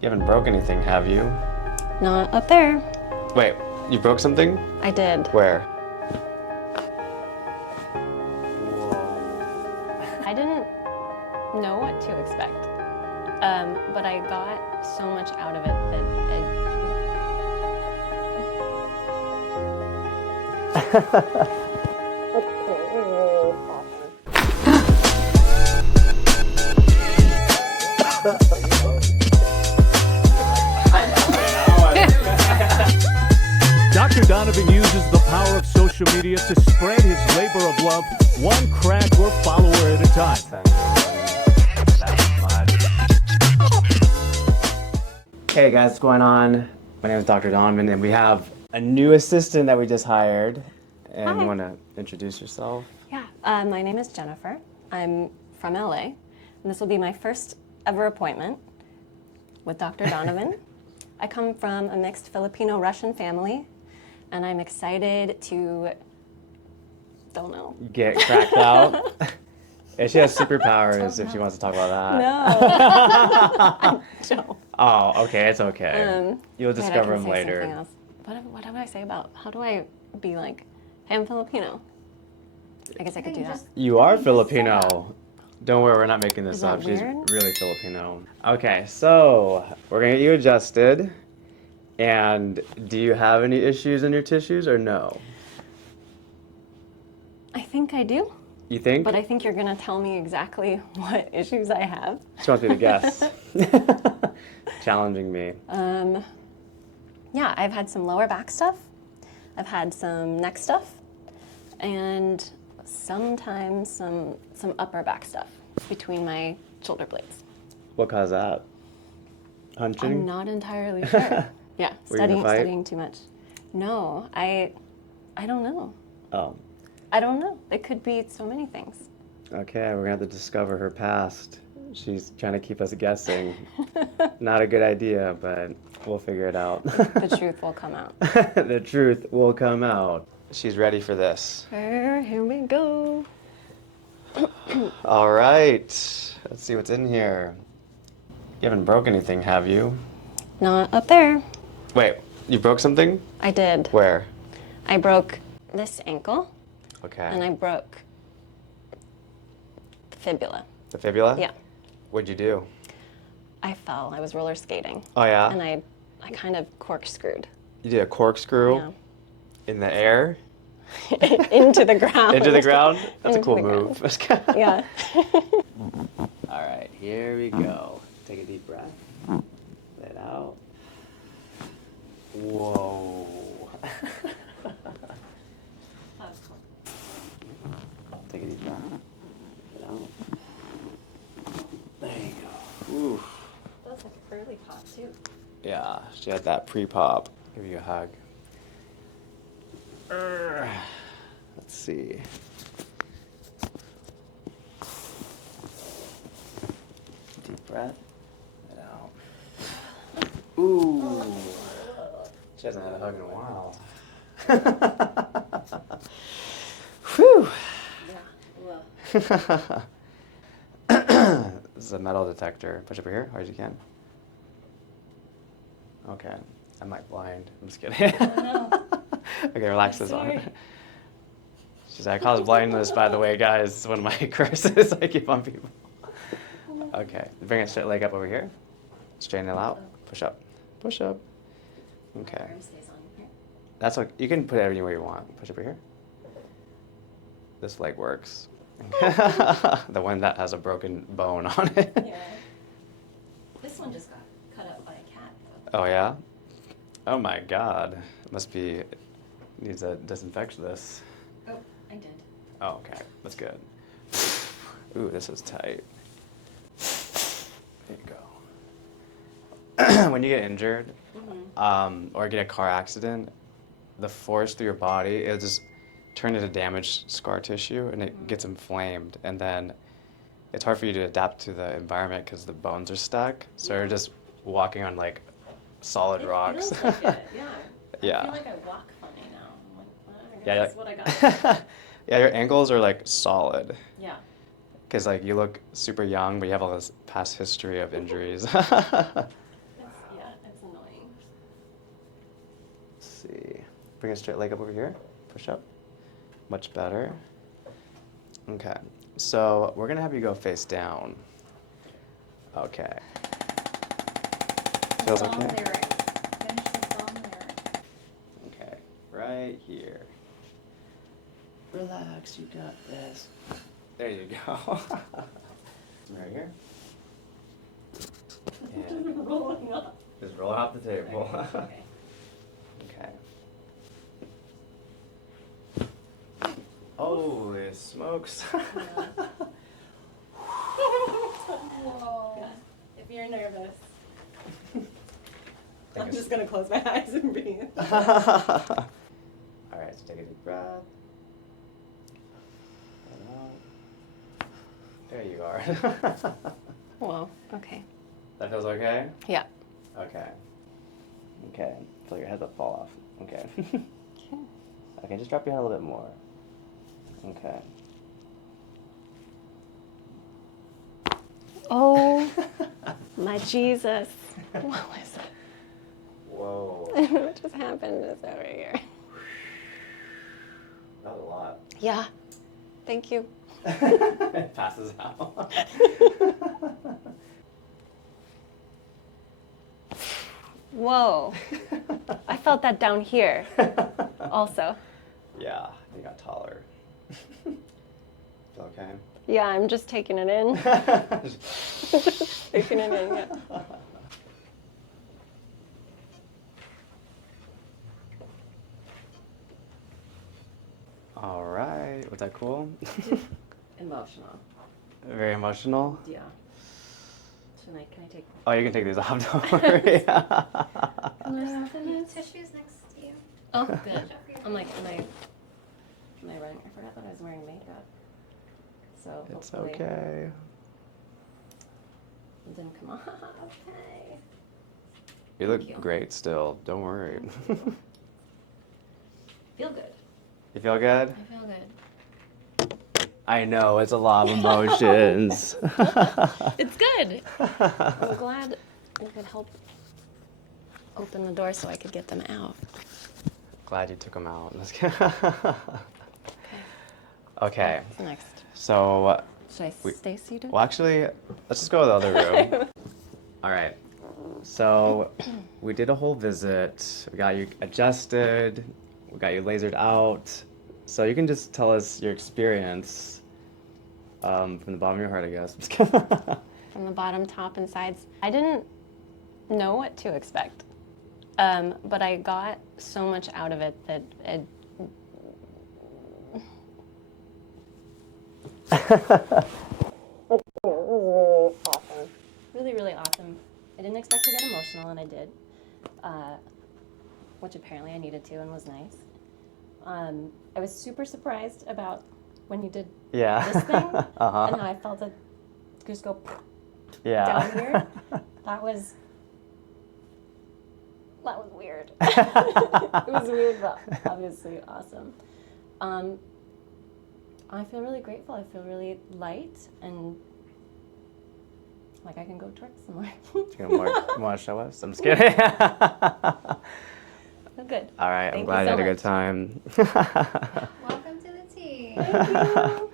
You haven't broke anything, have you? Not up there. Wait, you broke something? I did. Where? I didn't know what to expect, but I got so much out of it that Dr. Donovan uses the power of social media to spread his labor of love one crack or follower at a time. Hey guys, what's going on? My name is Dr. Donovan, and we have a new assistant that we just hired. And Hi. you want to introduce yourself? Yeah, my name is Jennifer. I'm from LA, and this will be my first ever appointment with Dr. Donovan. I come from a mixed Filipino-Russian family, and I'm excited to, don't know. Get cracked out. And she has superpowers if she wants to talk about that. No. I don't. Oh, okay, it's okay. You'll Wait, I discover can them say later. something else. What do I say about, how do I be like, hey, I'm Filipino? I guess I could do that. You are Filipino. Don't worry, we're not making this Is that up. She's weird? really Filipino. Okay, so we're gonna get you adjusted. And do you have any issues in your tissues or no? I think I do, You think? but I think you're gonna tell me exactly what issues I have. She wants me to guess. Challenging me. Yeah, I've had some lower back stuff. I've had some neck stuff, and sometimes some upper back stuff between my shoulder blades. What caused that? I'm Hunching? not entirely sure. Yeah, Were you in a fight? studying too much. No, I don't know. Oh, I don't know. It could be so many things. okay. We're gonna have to discover her past. She's trying to keep us guessing. Not a good idea, but we'll figure it out. The truth will come out. The truth will come out. She's ready for this. Here we go. All right. Let's see what's in here. You haven't broke anything, have you? Not up there. Wait, you broke something? I did. Where? I broke this ankle, Okay. and I broke the fibula. The fibula? Yeah. What'd you do? I fell. I was roller skating, Oh yeah? and I kind of corkscrewed. You did a corkscrew Yeah. in the air? Into the ground. Into the ground? That's a Into cool the ground. move. Yeah. All right, here we go. Take a deep breath. Let it out. Whoa. Take a deep breath. Let it out. There you go. Oof. That's like early pop too. Yeah, she had that pre-pop. Give you a hug. Let's see. Deep breath. Let it out. Ooh. She hasn't had a hug in a while. Whew. Yeah. This is a metal detector. Push over here, hard as you can. Okay. I might blind. I'm just kidding. Okay, relax this on. Sorry. She's like, I cause blindness, by the way, guys. It's one of my curses I keep on people. Okay. Bring a straight leg up over here. Straighten it out. Push up. Push up. Okay. Arm stays on here. That's what you can put it anywhere you want. Push over here. This leg works. The one that has a broken bone on it. Yeah. This one just got cut up by a cat. Oh yeah? Oh my god. Must be needs to disinfect this. Oh, I did. Oh, okay. That's good. Ooh, this is tight. There you go. When you get injured, or get a car accident, the force through your body, it'll just turn into damaged scar tissue, and it gets inflamed, and then it's hard for you to adapt to the environment because the bones are stuck. So you're just walking on like solid rocks. It feels like it, yeah. Yeah. I feel like I walk funny now. I'm like, whatever, Yeah, that's what I got. Yeah, your ankles are like solid. Yeah. Because like you look super young, but you have all this past history of injuries. It's Bring a straight leg up over here. Push up. Much better. Okay. So we're gonna have you go face down. Okay. Feels okay? Finish the song lyric. Okay. Right here. Relax, you got this. There you go. Right here. And Rolling up. just roll it off the table. Okay. Okay. Holy smokes. Whoa. If you're nervous, Take I'm a just gonna close my eyes and breathe. All right, so take a deep breath. And out. There you are. Whoa. Okay. That feels okay? Yeah. Okay. Okay. Feel your head fall off. Okay. Okay. Okay, just drop your head a little bit more. Okay. Oh my Jesus. What was it? Whoa. What just happened is over here. That was a lot. Yeah. Thank you. It passes out. Whoa. I felt that down here also. Yeah, you got taller. Feel okay? Yeah, I'm just taking it in. Taking it in, yeah. All right. Was that cool? Emotional. Very emotional. Yeah. Can I take Oh, you can take these off. Don't worry. Tissues next to you. Oh, good. I'm like, am I running? I forgot that I was wearing makeup. So It's hopefully okay. it didn't come off. Okay. You look Thank you. great still. Don't worry. Feel good. You feel good? I feel good. I know, it's a lot of emotions. It's good. I'm glad you could help open the door so I could get them out. Glad you took them out. Okay. Okay, What's next? so, Should I stay seated? well, actually, let's just go to the other room. All right, so we did a whole visit. We got you adjusted. We got you lasered out. So you can just tell us your experience from the bottom of your heart, I guess. From the bottom, top, and sides. I didn't know what to expect, but I got so much out of it that it. It was really awesome. Really, really awesome. I didn't expect to get emotional, and I did, which apparently I needed to and was nice. I was super surprised about when you did Yeah. this thing and Uh-huh. how I felt it just go Yeah. down here. That was weird. It was weird, but obviously awesome. I feel really grateful. I feel really light and like I can go twerk some more. You want to show us? I'm just kidding. Feel good. All right, I'm Thank glad you you so had a good much. time. Welcome to the tea. Thank you.